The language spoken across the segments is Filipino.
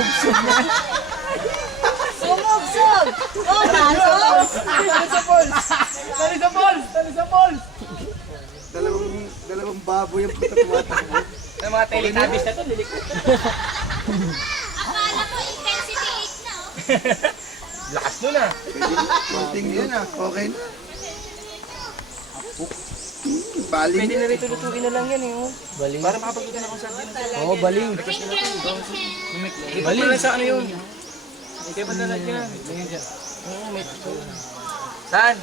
Sumugsog na. Sumugsog! Oh, nalo! Tali sa balls! Tali sa balls! Tali sa balls! Dalawang baboy ang tumatakbo. Yung mga Teletubbies na to, lilikot. Akala ko intensity 8 na, oh. Lakas nun ah. Konting yun ah. Okay na. Baling. Pwede na rito lutuin na lang yan eh. Oh. Baling. Para makapagluto na akong sardina. Oo, baling. Balik lang sa ano yun. Ikaw ba nalag yan? Oo, may Saan?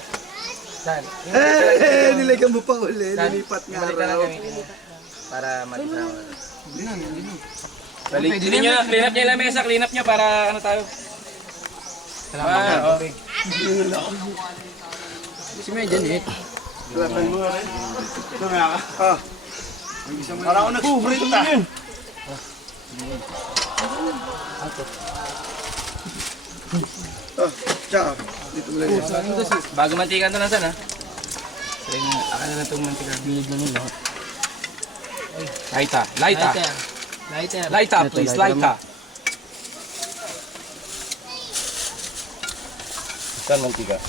Saan? Nilagyan mo pa uli. Saan? Nilipat nga Balik na lang raw. gamitin mo. Para matisama. Hindi na. Balik. Clean up niya lang mesa. Clean up niya para ano tayo. Okay. Kasi may dyan eh. Laban mo rin. Tumaya ka. Ah. Parang ako nag-ubrito ta. Ah, tsaka. Dito mo lang. Bago mantika ito nasan ha? Akala na itong mantika. Bilid naman lahat. Laita. Laita. Lighter. Laita Ito, please. lighter Laita. Saan mantika?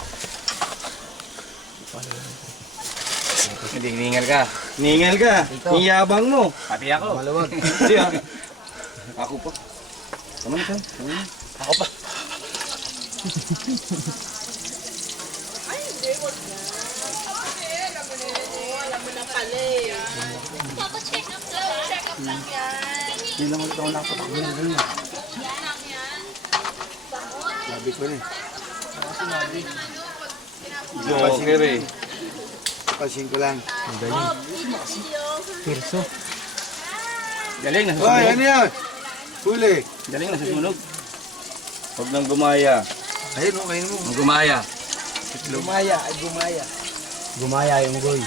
Hindi, hiningal ka. Ningal ka. Iyabang mo. Pati ako. Maluwag. Hindi ah. Ako pa. Tama na saan? Ako pa. Check up lang yan. Hindi lang ulit ako nakapatakbo ng ganyan. Sabi ko na eh. Okay. Pasin ko lang. Pirso. Galing na Hoy, ano yan? Huli. Galing na susunog. Huwag nang gumaya. Ayun, okay mo. Ang gumaya. Gumaya ay gumaya. Gumaya yung goy.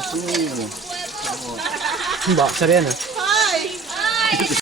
Susunog mo. Boxer yan ah. Ay!